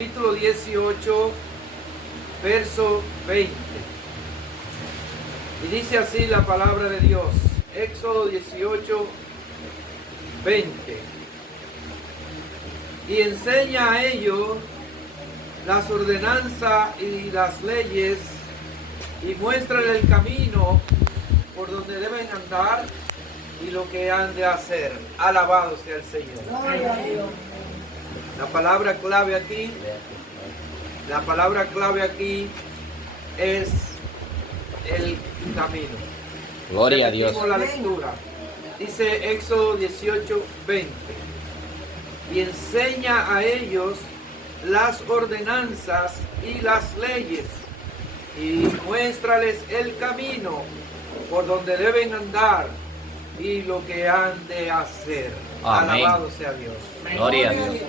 Capítulo 18, verso 20. Y dice así la palabra de Dios. Éxodo 18, 20. Y enseña a ellos las ordenanzas y las leyes, y muéstrale el camino por donde deben andar y lo que han de hacer. Alabado sea el Señor. Gloria a Dios. La palabra clave aquí es el camino. Gloria a Dios. Repetimos la lectura. Dice Éxodo 18, 20. Y enseña a ellos las ordenanzas y las leyes, y muéstrales el camino por donde deben andar y lo que han de hacer. Amén. Alabado sea Dios. Gloria a Dios.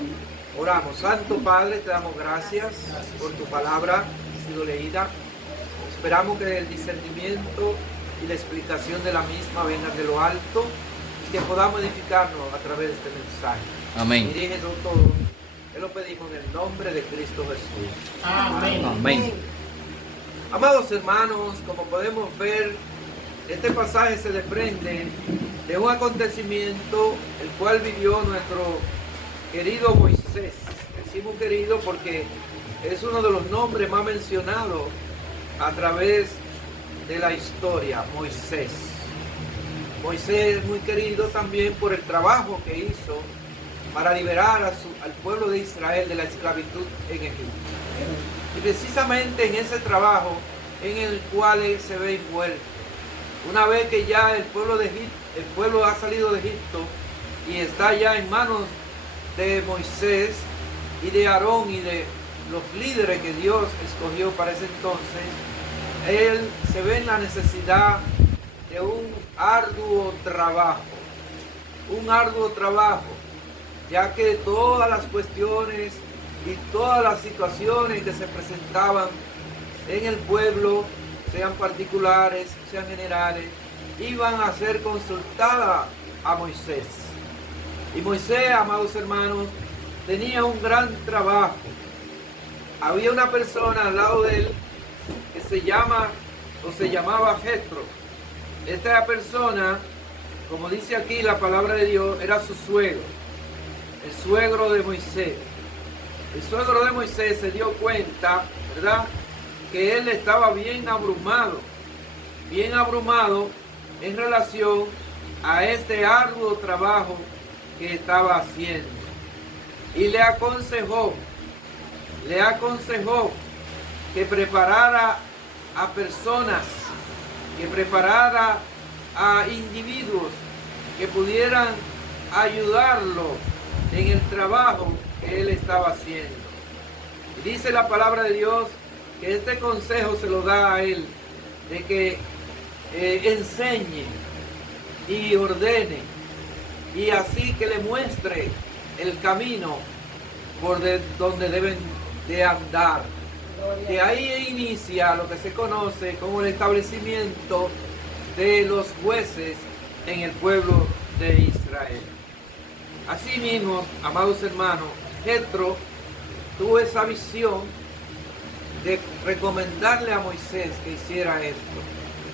Oramos. Santo Padre, te damos gracias por tu palabra que ha sido leída. Esperamos que el discernimiento y la explicación de la misma vengan de lo alto y que podamos edificarnos a través de este mensaje. Amén. Dirígenos todo. Te lo pedimos en el nombre de Cristo Jesús. Amén. Amén. Amados hermanos, como podemos ver, este pasaje se desprende de un acontecimiento el cual vivió nuestro querido Moisés. Decimos querido porque es uno de los nombres más mencionados a través de la historia, Moisés. Moisés es muy querido también por el trabajo que hizo para liberar al pueblo de Israel de la esclavitud en Egipto. Y precisamente en ese trabajo en el cual él se ve envuelto. Una vez que ya el pueblo ha salido de Egipto y está ya en manos de Moisés y de Aarón y de los líderes que Dios escogió para ese entonces, él se ve en la necesidad de un arduo trabajo, ya que todas las cuestiones y todas las situaciones que se presentaban en el pueblo, sean particulares, sean generales, iban a ser consultadas a Moisés. Y Moisés, amados hermanos, tenía un gran trabajo. Había una persona al lado de él que se llamaba Jetro. Esta persona, como dice aquí la palabra de Dios, era su suegro, el suegro de Moisés. El suegro de Moisés se dio cuenta, ¿verdad?, que él estaba bien abrumado en relación a este arduo trabajo que estaba haciendo. Y le aconsejó que preparara a personas, que preparara a individuos que pudieran ayudarlo en el trabajo que él estaba haciendo. Y dice la palabra de Dios que este consejo se lo da a él, de que enseñe y ordene, y así que le muestre el camino por donde deben de andar. De ahí inicia lo que se conoce como el establecimiento de los jueces en el pueblo de Israel. Asimismo, amados hermanos, Jetro tuvo esa visión de recomendarle a Moisés que hiciera esto.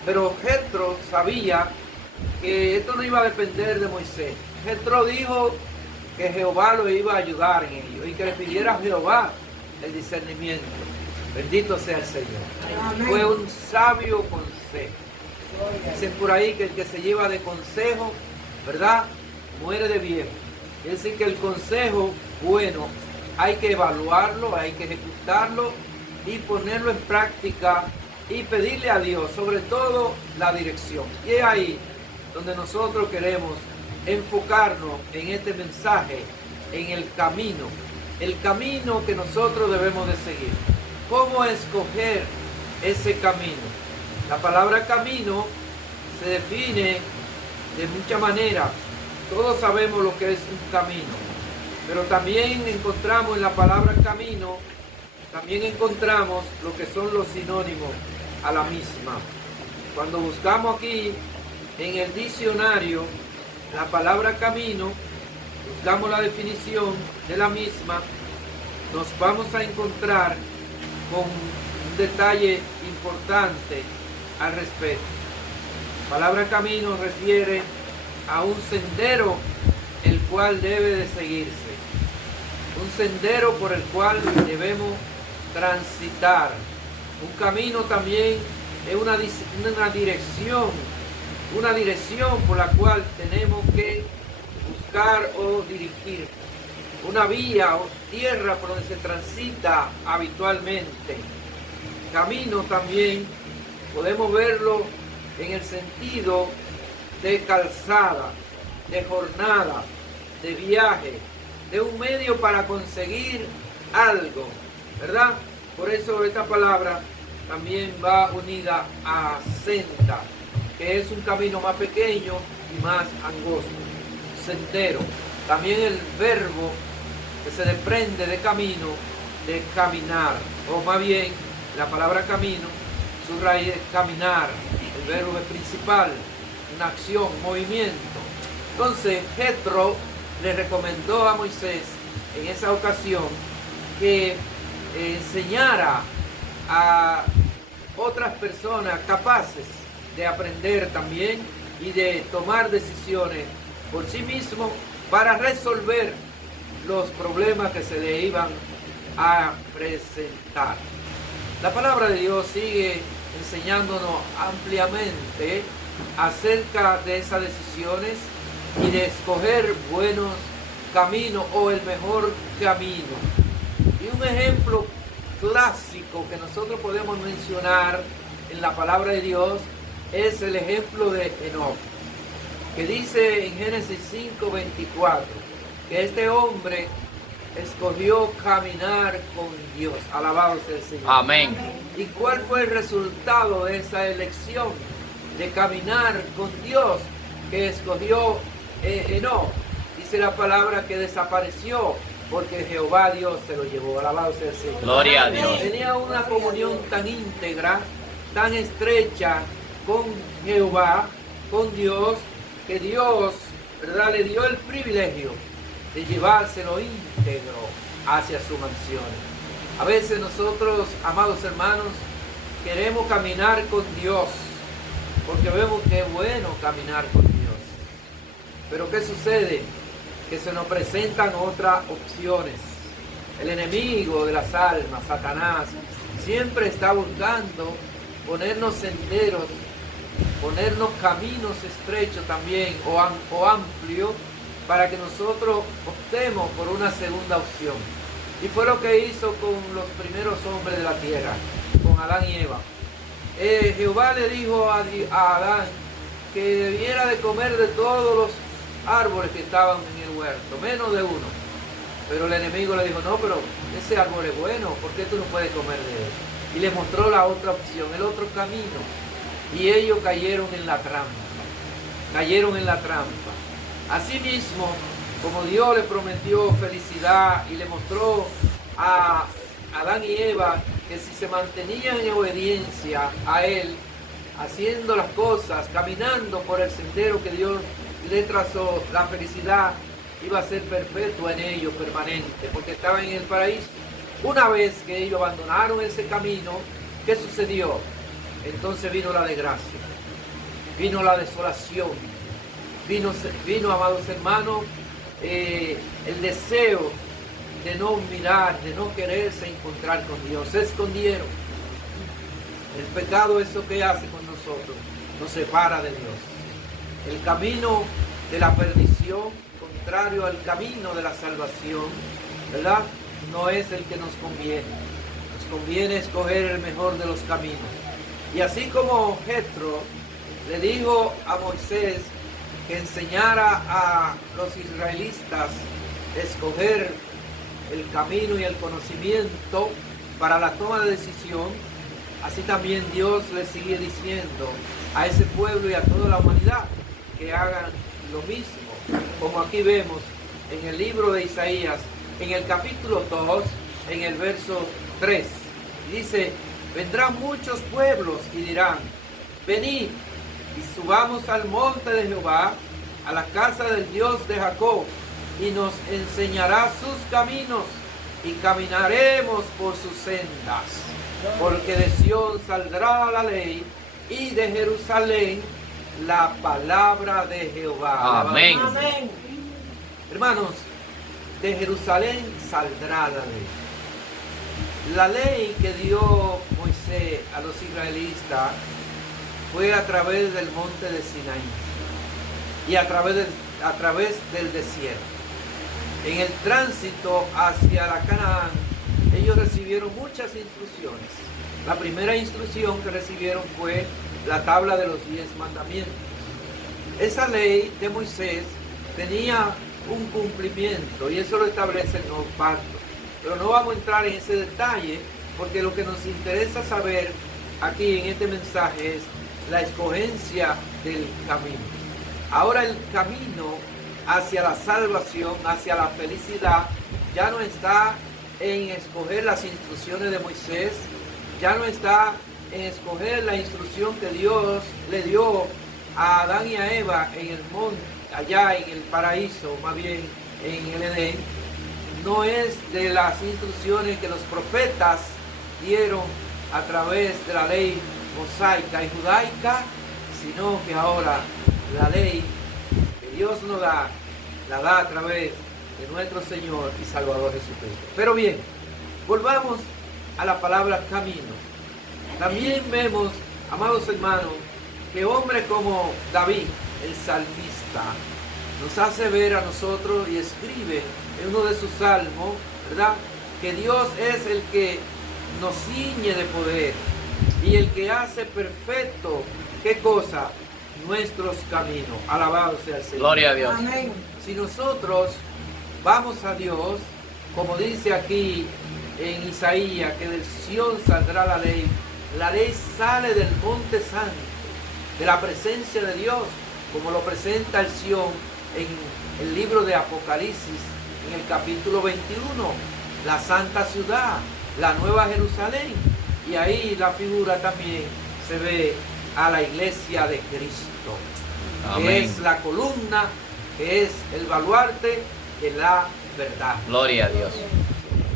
Pero Jetro sabía que esto no iba a depender de Moisés. Jetro dijo que Jehová lo iba a ayudar en ello y que le pidiera a Jehová el discernimiento. Bendito sea el Señor. Amén. Fue un sabio consejo. Dicen por ahí que el que se lleva de consejo, ¿verdad?, muere de viejo. Es decir, que el consejo bueno hay que evaluarlo, hay que ejecutarlo y ponerlo en práctica y pedirle a Dios, sobre todo, la dirección. Y es ahí donde nosotros queremos enfocarnos en este mensaje, en el camino que nosotros debemos de seguir. ¿Cómo escoger ese camino? La palabra camino se define de muchas maneras. Todos sabemos lo que es un camino, pero también encontramos en la palabra camino, también encontramos lo que son los sinónimos a la misma. Cuando buscamos aquí en el diccionario la palabra camino, buscamos la definición de la misma, nos vamos a encontrar con un detalle importante al respecto. La palabra camino refiere a un sendero el cual debe de seguirse, un sendero por el cual debemos transitar. Un camino también es una dirección por la cual tenemos que buscar o dirigir, una vía o tierra por donde se transita habitualmente. Camino también podemos verlo en el sentido de calzada, de jornada, de viaje, de un medio para conseguir algo, ¿verdad? Por eso esta palabra también va unida a senda, que es un camino más pequeño y más angosto, sendero. También el verbo que se desprende de camino, de caminar, o más bien la palabra camino, su raíz es caminar, el verbo es principal, una acción, movimiento. Entonces Jetro le recomendó a Moisés en esa ocasión que enseñara a otras personas capaces de aprender también y de tomar decisiones por sí mismo para resolver los problemas que se le iban a presentar. La palabra de Dios sigue enseñándonos ampliamente acerca de esas decisiones y de escoger buenos caminos o el mejor camino. Y un ejemplo clásico que nosotros podemos mencionar en la palabra de Dios es el ejemplo de Enoc, que dice en Génesis 5:24 que este hombre escogió caminar con Dios. Alabado sea el Señor. Amén. ¿Y cuál fue el resultado de esa elección de caminar con Dios que escogió Enoc? Dice la palabra que desapareció porque Jehová Dios se lo llevó. Alabado sea el Señor. Gloria a Dios. Tenía una comunión tan íntegra, tan estrecha con Jehová, con Dios, que Dios, ¿verdad?, le dio el privilegio de llevárselo íntegro hacia su mansión. A veces nosotros, amados hermanos, queremos caminar con Dios porque vemos que es bueno caminar con Dios. Pero ¿qué sucede? Que se nos presentan otras opciones. El enemigo de las almas, Satanás, siempre está buscando ponernos senderos, ponernos caminos estrechos también o amplios, para que nosotros optemos por una segunda opción. Y fue lo que hizo con los primeros hombres de la tierra, con Adán y Eva. Jehová le dijo a Adán que debiera de comer de todos los árboles que estaban en el huerto, menos de uno. Pero el enemigo le dijo, no, pero ese árbol es bueno, ¿por qué tú no puedes comer de él? Y le mostró la otra opción, el otro camino. Y ellos cayeron en la trampa. Cayeron en la trampa. Asimismo, como Dios le prometió felicidad y le mostró a Adán y Eva que si se mantenían en obediencia a Él, haciendo las cosas, caminando por el sendero que Dios le trazó, la felicidad iba a ser perpetua en ellos, permanente, porque estaban en el paraíso. Una vez que ellos abandonaron ese camino, ¿qué sucedió? Entonces vino la desgracia, vino la desolación, vino, amados hermanos, el deseo de no mirar, de no quererse encontrar con Dios. Se escondieron. El pecado es lo que hace con nosotros, nos separa de Dios. El camino de la perdición, contrario al camino de la salvación, ¿verdad?, no es el que nos conviene. Nos conviene escoger el mejor de los caminos. Y así como Jetro le dijo a Moisés que enseñara a los israelitas a escoger el camino y el conocimiento para la toma de decisión, así también Dios le sigue diciendo a ese pueblo y a toda la humanidad que hagan lo mismo, como aquí vemos en el libro de Isaías, en el capítulo 2, en el verso 3. Dice, vendrán muchos pueblos y dirán, venid y subamos al monte de Jehová, a la casa del Dios de Jacob, y nos enseñará sus caminos, y caminaremos por sus sendas, porque de Sión saldrá la ley y de Jerusalén la palabra de Jehová. Amén. Amén. Hermanos, de Jerusalén saldrá la ley. La ley que dio Moisés a los israelitas fue a través del monte de Sinaí y a través del desierto. En el tránsito hacia la Canaán, ellos recibieron muchas instrucciones. La primera instrucción que recibieron fue la tabla de los 10 mandamientos. Esa ley de Moisés tenía un cumplimiento y eso lo establece el nuevo pacto. Pero no vamos a entrar en ese detalle porque lo que nos interesa saber aquí en este mensaje es la escogencia del camino. Ahora el camino hacia la salvación, hacia la felicidad, ya no está en escoger las instrucciones de Moisés, ya no está en escoger la instrucción que Dios le dio a Adán y a Eva en el monte, allá en el paraíso, más bien en el Edén. No es de las instrucciones que los profetas dieron a través de la ley mosaica y judaica, sino que ahora la ley que Dios nos da, la da a través de nuestro Señor y Salvador Jesucristo. Pero bien, volvamos a la palabra camino. También vemos, amados hermanos, que hombres como David, el salmista, nos hace ver a nosotros y escribe en uno de sus salmos, ¿verdad?, que Dios es el que nos ciñe de poder y el que hace perfecto, ¿qué cosa? Nuestros caminos. Alabado sea el Señor. Gloria a Dios. Amén. Si nosotros vamos a Dios, como dice aquí en Isaías, que del Sión saldrá la ley sale del monte santo, de la presencia de Dios, como lo presenta el Sión en el libro de Apocalipsis, en el capítulo 21, la santa ciudad, la nueva Jerusalén, y ahí la figura también se ve a la iglesia de Cristo, Amén. que es la columna, que es el baluarte de la verdad. Gloria a Dios.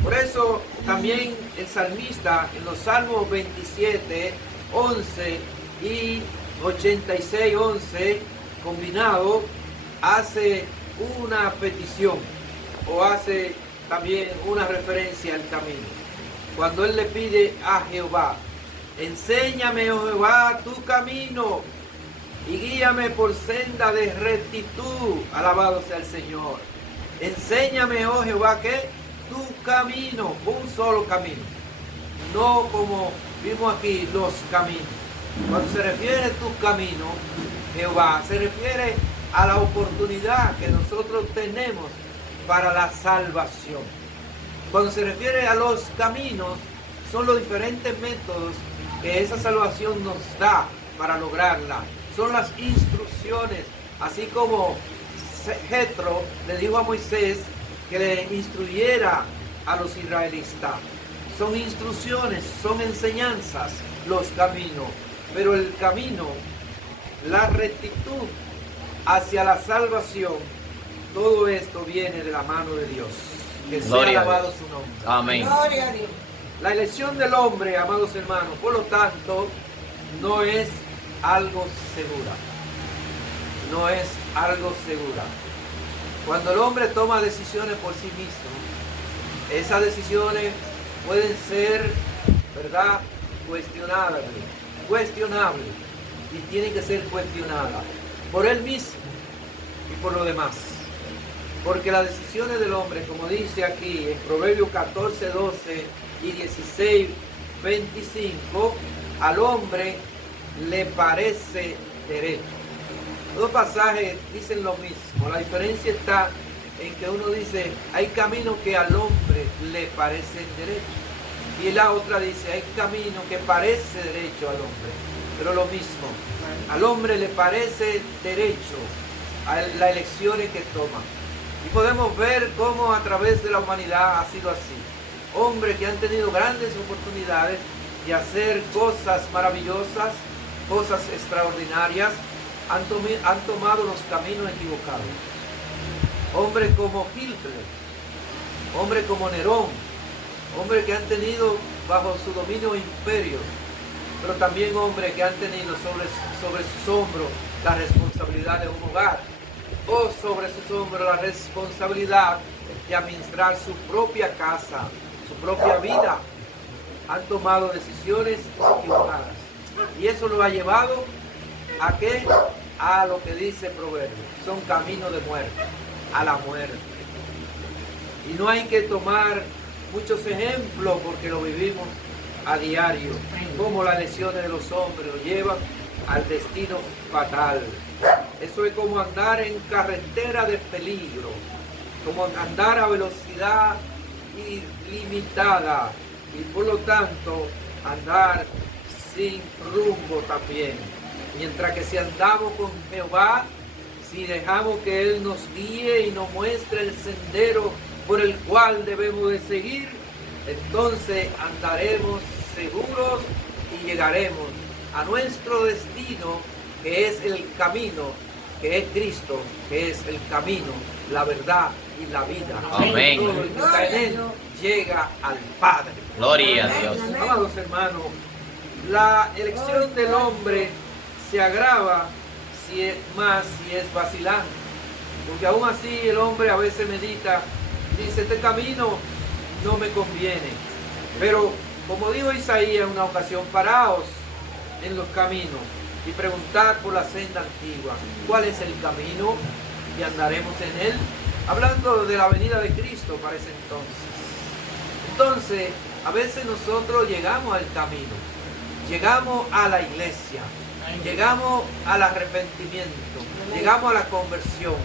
Por eso también el salmista en los Salmos 27, 11 y 86, 11, combinado, hace una petición o hace también una referencia al camino. Cuando él le pide a Jehová, enséñame, oh Jehová, tu camino y guíame por senda de rectitud. Alabado sea el Señor. Enséñame, oh Jehová, que tu camino, un solo camino, no como vimos aquí los caminos. Cuando se refiere a tu camino, Jehová, se refiere a la oportunidad que nosotros tenemos para la salvación. Cuando se refiere a los caminos, son los diferentes métodos que esa salvación nos da para lograrla. Son las instrucciones, así como Jetro le dijo a Moisés que le instruyera a los israelitas. Son instrucciones, son enseñanzas, los caminos. Pero el camino, la rectitud hacia la salvación, todo esto viene de la mano de Dios. Que sea Gloria a alabado Dios. su nombre. Amén. Gloria a Dios. La elección del hombre, amados hermanos, por lo tanto, no es algo segura. No es algo segura. Cuando el hombre toma decisiones por sí mismo, esas decisiones pueden ser, ¿verdad?, cuestionables, y tienen que ser cuestionadas por él mismo y por los demás. Porque las decisiones del hombre, como dice aquí en Proverbios 14, 12 y 16, 25, al hombre le parece derecho. Los dos pasajes dicen lo mismo. La diferencia está en que uno dice, hay caminos que al hombre le parecen derecho. Y la otra dice, hay caminos que parece derecho al hombre. Pero lo mismo, al hombre le parece derecho a las elecciones que toma. Y podemos ver cómo a través de la humanidad ha sido así. Hombres que han tenido grandes oportunidades de hacer cosas maravillosas, cosas extraordinarias, han tomado los caminos equivocados. Hombres como Hitler, hombres como Nerón, hombres que han tenido bajo su dominio imperios, pero también hombres que han tenido sobre sus hombros la responsabilidad de un hogar, o sobre sus hombros la responsabilidad de administrar su propia casa, su propia vida. Han tomado decisiones equivocadas. Y eso lo ha llevado ¿a qué? A lo que dice Proverbios. Son caminos de muerte, a la muerte. Y no hay que tomar muchos ejemplos porque lo vivimos a diario. Como las lesiones de los hombres lo llevan al destino fatal. Eso es como andar en carretera de peligro, como andar a velocidad ilimitada y por lo tanto andar sin rumbo también. Mientras que si andamos con Jehová, si dejamos que Él nos guíe y nos muestre el sendero por el cual debemos de seguir, entonces andaremos seguros y llegaremos a nuestro destino, que es el camino, que es Cristo, que es el camino, la verdad y la vida. Amén. Todo el que está en Él llega al Padre. Gloria a Dios. Amados hermanos, la elección del hombre se agrava si es vacilante, porque aún así el hombre a veces medita, dice, este camino no me conviene. Pero como dijo Isaías en una ocasión, paraos en los caminos y preguntar por la senda antigua, ¿cuál es el camino? Y andaremos en él, hablando de la venida de Cristo para ese entonces. Entonces, a veces nosotros llegamos al camino, llegamos a la iglesia, llegamos al arrepentimiento, llegamos a la conversión,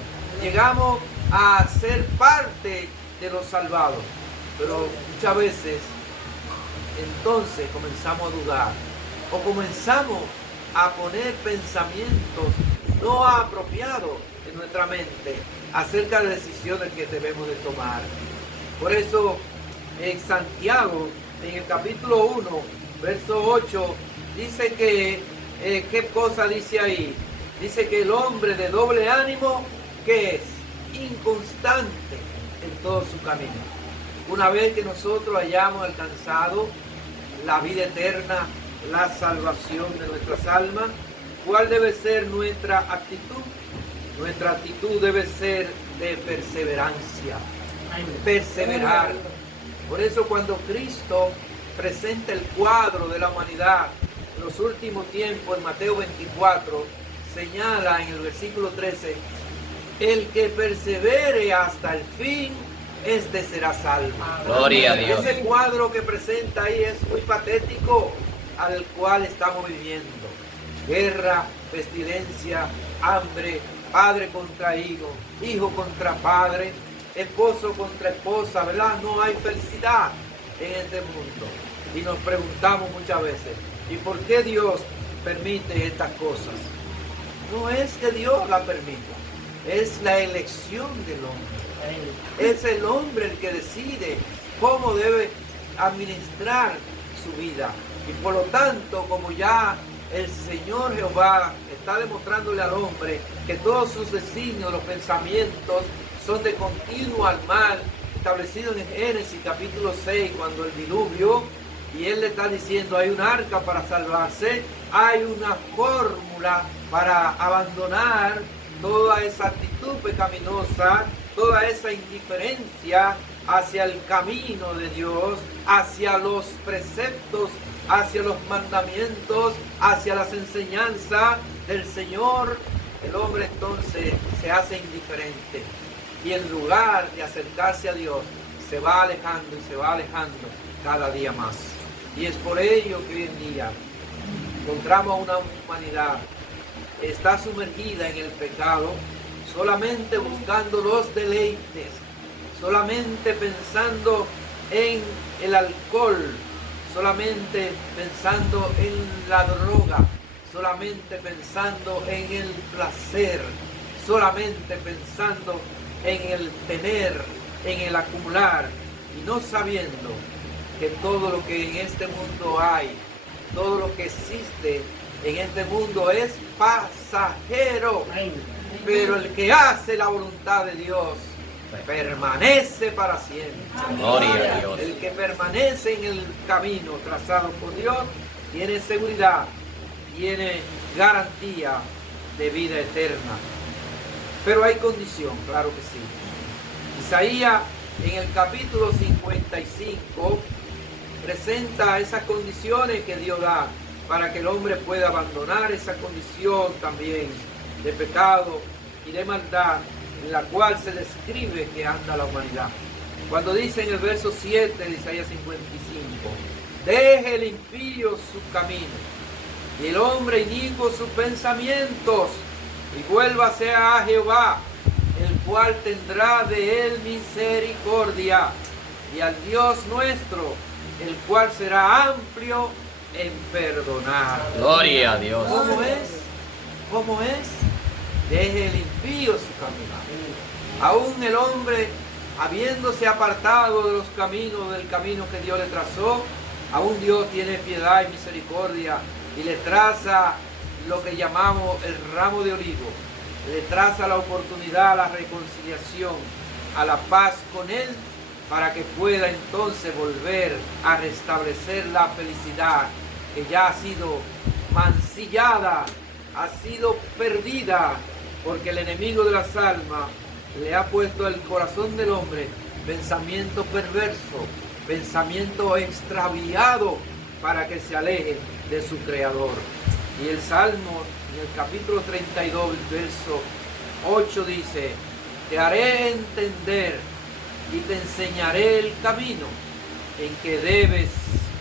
llegamos a ser parte de los salvados, pero muchas veces entonces comenzamos a dudar o comenzamos a poner pensamientos no apropiados en nuestra mente acerca de decisiones que debemos de tomar. Por eso en Santiago, en el capítulo 1, verso 8, dice que, ¿qué cosa dice ahí? Dice que el hombre de doble ánimo, ¿qué es? Inconstante en todo su camino. Una vez que nosotros hayamos alcanzado la vida eterna, la salvación de nuestras almas, ¿cuál debe ser nuestra actitud? Nuestra actitud debe ser de perseverancia, perseverar. Por eso cuando Cristo presenta el cuadro de la humanidad en los últimos tiempos, en Mateo 24, señala en el versículo 13, el que persevere hasta el fin, este será salvo. Gloria a Dios. Ese cuadro que presenta ahí es muy patético al cual estamos viviendo. Guerra, pestilencia, hambre, padre contra hijo, hijo contra padre, esposo contra esposa, ¿verdad? No hay felicidad en este mundo. Y nos preguntamos muchas veces, ¿y por qué Dios permite estas cosas? No es que Dios la permita, es la elección del hombre. Es el hombre el que decide cómo debe administrar su vida. Y por lo tanto, como ya el Señor Jehová está demostrándole al hombre que todos sus designios, los pensamientos, son de continuo al mal, establecido en Génesis capítulo 6, cuando el diluvio, y él le está diciendo, hay un arca para salvarse, hay una fórmula para abandonar toda esa actitud pecaminosa, toda esa indiferencia hacia el camino de Dios, hacia los preceptos, hacia los mandamientos, hacia las enseñanzas del Señor. El hombre entonces se hace indiferente y en lugar de acercarse a Dios, se va alejando y se va alejando cada día más. Y es por ello que hoy en día encontramos una humanidad que está sumergida en el pecado, solamente buscando los deleites, solamente pensando en el alcohol, solamente pensando en la droga, solamente pensando en el placer, solamente pensando en el tener, en el acumular, y no sabiendo que todo lo que en este mundo hay, todo lo que existe en este mundo es pasajero. Pero el que hace la voluntad de Dios permanece para siempre. Gloria a Dios. El que permanece en el camino trazado por Dios tiene seguridad, tiene garantía de vida eterna. Pero hay condición, claro que sí. Isaías en el capítulo 55 presenta esas condiciones que Dios da para que el hombre pueda abandonar esa condición también de pecado y de maldad en la cual se describe que anda la humanidad. Cuando dice en el verso 7 de Isaías 55, deje el impío su camino y el hombre inicuo sus pensamientos y vuélvase a Jehová, el cual tendrá de él misericordia, y al Dios nuestro, el cual será amplio en perdonar. Gloria a Dios. ¿Cómo es? ¿Cómo es? Deje el impío su camino. Aún el hombre, habiéndose apartado de los caminos, del camino que Dios le trazó, aún Dios tiene piedad y misericordia y le traza lo que llamamos el ramo de olivo. Le traza la oportunidad a la reconciliación, a la paz con Él, para que pueda entonces volver a restablecer la felicidad que ya ha sido mancillada, ha sido perdida, porque el enemigo de las almas le ha puesto al corazón del hombre pensamiento perverso, pensamiento extraviado, para que se aleje de su Creador. Y el Salmo, en el capítulo 32, verso 8 dice, te haré entender y te enseñaré el camino en que debes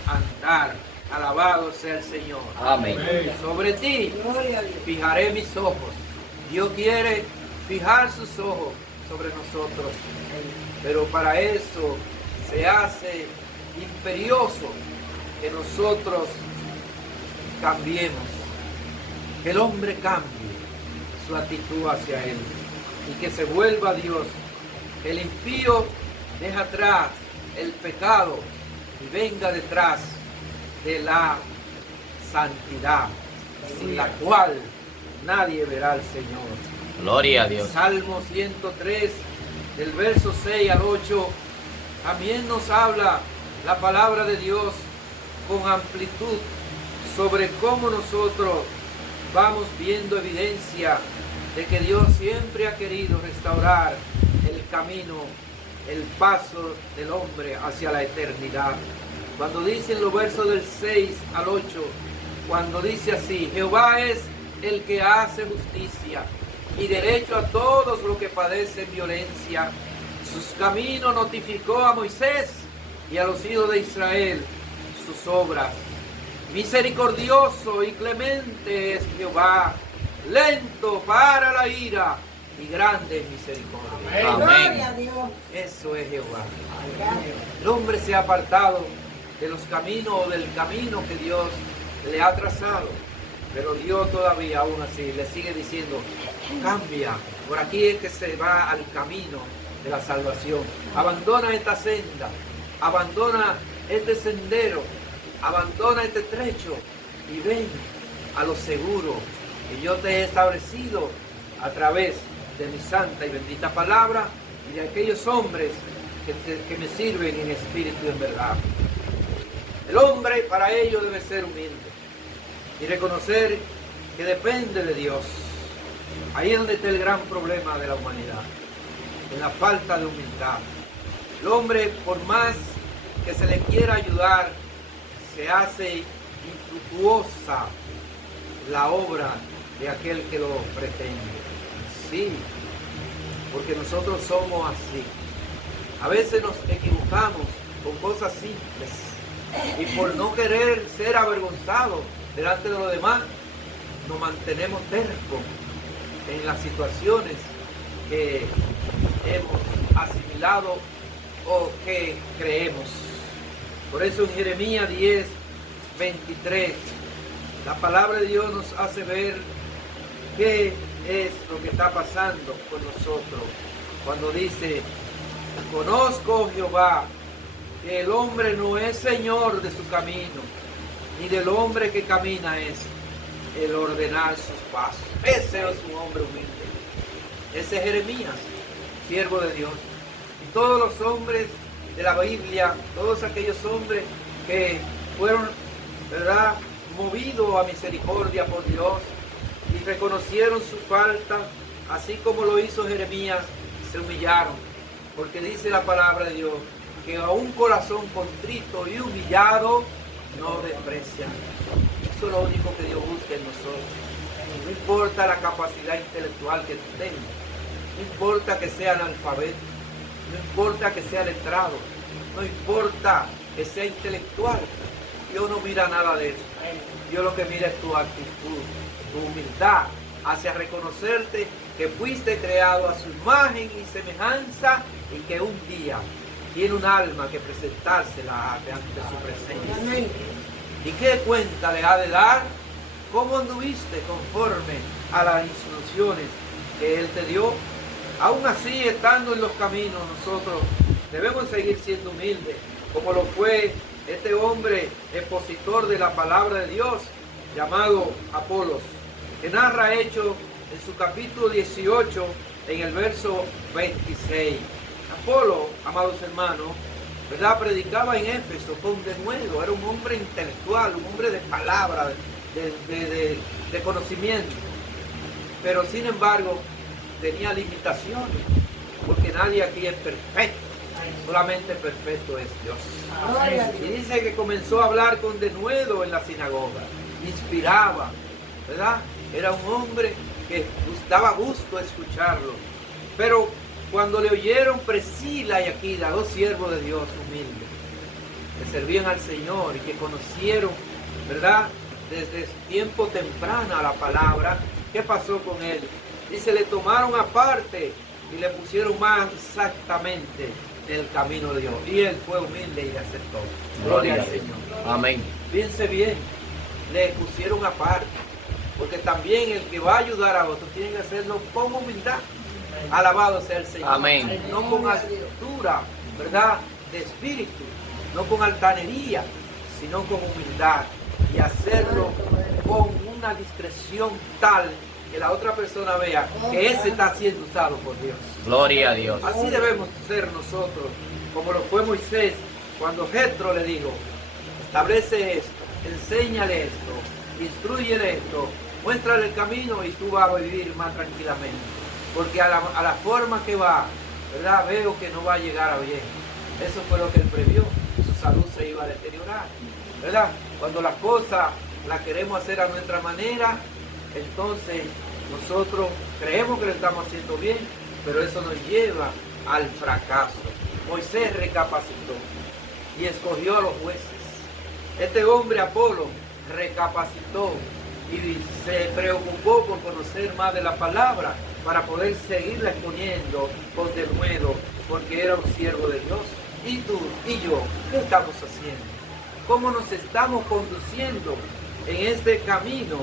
andar. Alabado sea el Señor. Amén. Sobre ti fijaré mis ojos. Dios quiere fijar sus ojos sobre nosotros, pero para eso se hace imperioso que nosotros cambiemos, que el hombre cambie su actitud hacia Él y que se vuelva a Dios. El impío deja atrás el pecado y venga detrás de la santidad, sin la cual nadie verá al Señor. Gloria a Dios. Salmo 103, del verso 6 al 8, también nos habla la palabra de Dios con amplitud sobre cómo nosotros vamos viendo evidencia de que Dios siempre ha querido restaurar el camino, el paso del hombre hacia la eternidad. Cuando dicen los versos del 6 al 8, cuando dice así, Jehová es el que hace justicia y derecho a todos los que padecen violencia. Sus caminos notificó a Moisés y a los hijos de Israel sus obras. Misericordioso y clemente es Jehová, lento para la ira y grande en misericordia. Amén. Eso es Jehová. El hombre se ha apartado de los caminos o del camino que Dios le ha trazado, pero Dios todavía aún así le sigue diciendo, cambia, por aquí es que se va al camino de la salvación. Abandona esta senda, abandona este sendero, abandona este trecho y ven a lo seguro que yo te he establecido a través de mi santa y bendita palabra y de aquellos hombres que me sirven en espíritu y en verdad. El hombre para ello debe ser humilde y reconocer que depende de Dios. Ahí es donde está el gran problema de la humanidad, en la falta de humildad. El hombre, por más que se le quiera ayudar, se hace infructuosa la obra de aquel que lo pretende. Sí, porque nosotros somos así. A veces nos equivocamos con cosas simples y por no querer ser avergonzados delante de los demás, nos mantenemos tercos en las situaciones que hemos asimilado o que creemos. Por eso en Jeremías 10, 23, la palabra de Dios nos hace ver qué es lo que está pasando con nosotros. Cuando dice, conozco, Jehová, que el hombre no es señor de su camino, ni del hombre que camina es el ordenar sus pasos. Ese es un hombre humilde. Ese es Jeremías, siervo de Dios. Y todos los hombres de la Biblia, todos aquellos hombres que fueron, ¿verdad?, movidos a misericordia por Dios y reconocieron su falta, así como lo hizo Jeremías, se humillaron. Porque dice la palabra de Dios que a un corazón contrito y humillado no desprecia. Eso es lo único que Dios busca en nosotros. No importa la capacidad intelectual que tú tengas, no importa que sea analfabeto, no importa que sea letrado, no importa que sea intelectual. Dios no mira nada de eso. Dios lo que mira es tu actitud, tu humildad hacia reconocerte que fuiste creado a su imagen y semejanza y que un día tiene un alma que presentársela ante su presencia. ¿Y qué cuenta le ha de dar? ¿Cómo anduviste conforme a las instrucciones que Él te dio? Aún así, estando en los caminos, nosotros debemos seguir siendo humildes, como lo fue este hombre expositor de la palabra de Dios, llamado Apolos, que narra Hechos en su capítulo 18, en el verso 26. Apolo, amados hermanos, ¿verdad?, predicaba en Éfeso con denuedo, era un hombre intelectual, un hombre de palabra, de conocimiento, pero sin embargo tenía limitaciones, porque nadie aquí es perfecto, solamente perfecto es Dios. Y dice que comenzó a hablar con denuedo en la sinagoga, inspiraba, ¿verdad? Era un hombre que daba gusto escucharlo, pero cuando le oyeron Priscila y Aquila, dos siervos de Dios humildes, que servían al Señor y que conocieron, ¿verdad?, desde tiempo temprano la palabra, ¿qué pasó con él? Dice, le tomaron aparte y le pusieron más exactamente el camino de Dios. Y él fue humilde y aceptó. Gloria al Señor. Amén. Piense bien, le pusieron aparte, porque también el que va a ayudar a otros tiene que hacerlo con humildad. Alabado sea el Señor. Amén. No con altura, ¿verdad?, de espíritu, no con altanería, sino con humildad, y hacerlo con una discreción tal que la otra persona vea que ese está siendo usado por Dios. Gloria a Dios. Así debemos ser nosotros, como lo fue Moisés cuando Jetro le dijo, establece esto, enséñale esto, instrúyele esto, muéstrale el camino y tú vas a vivir más tranquilamente. Porque a la forma que va, ¿verdad?, veo que no va a llegar a bien. Eso fue lo que él previó, su salud se iba a deteriorar, ¿verdad? Cuando las cosas las queremos hacer a nuestra manera, entonces nosotros creemos que lo estamos haciendo bien, pero eso nos lleva al fracaso. Moisés recapacitó y escogió a los jueces. Este hombre Apolo recapacitó y se preocupó por conocer más de la palabra para poder seguirla exponiendo con denuedo, porque era un siervo de Dios. Y tú y yo, ¿qué estamos haciendo? ¿Cómo nos estamos conduciendo en este camino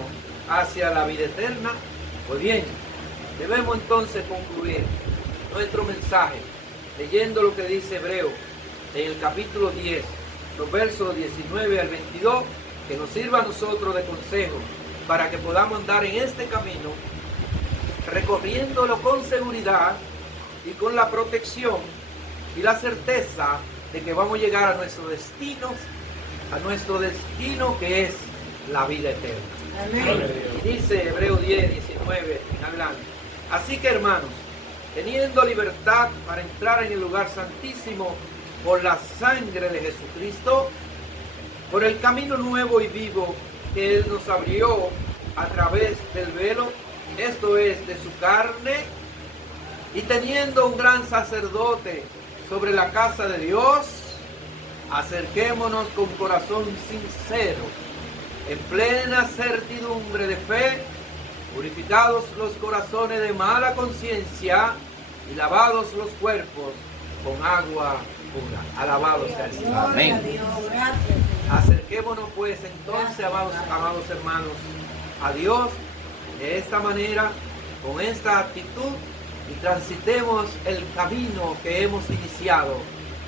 hacia la vida eterna? Pues bien, debemos entonces concluir nuestro mensaje leyendo lo que dice Hebreos en el capítulo 10, los versos 19 al 22, que nos sirva a nosotros de consejo para que podamos andar en este camino, recorriéndolo con seguridad y con la protección y la certeza de que vamos a llegar a nuestro destino que es la vida eterna. Amén. Y dice Hebreos 10, 19 en adelante. Así que, hermanos, teniendo libertad para entrar en el lugar santísimo por la sangre de Jesucristo, por el camino nuevo y vivo que Él nos abrió a través del velo, esto es, de su carne, y teniendo un gran sacerdote sobre la casa de Dios, acerquémonos con corazón sincero, en plena certidumbre de fe, purificados los corazones de mala conciencia y lavados los cuerpos con agua pura. Alabado sea el Señor. Amén. Acerquémonos pues entonces, amados hermanos, a Dios de esta manera, con esta actitud, y transitemos el camino que hemos iniciado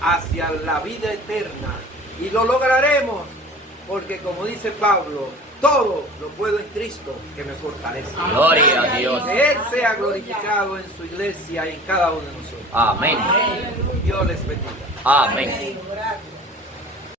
hacia la vida eterna. Y lo lograremos, porque como dice Pablo, todo lo puedo en Cristo que me fortalece. Gloria a Dios. Que Él sea glorificado en su iglesia y en cada uno de nosotros. Amén. Dios les bendiga. Amén. Gracias.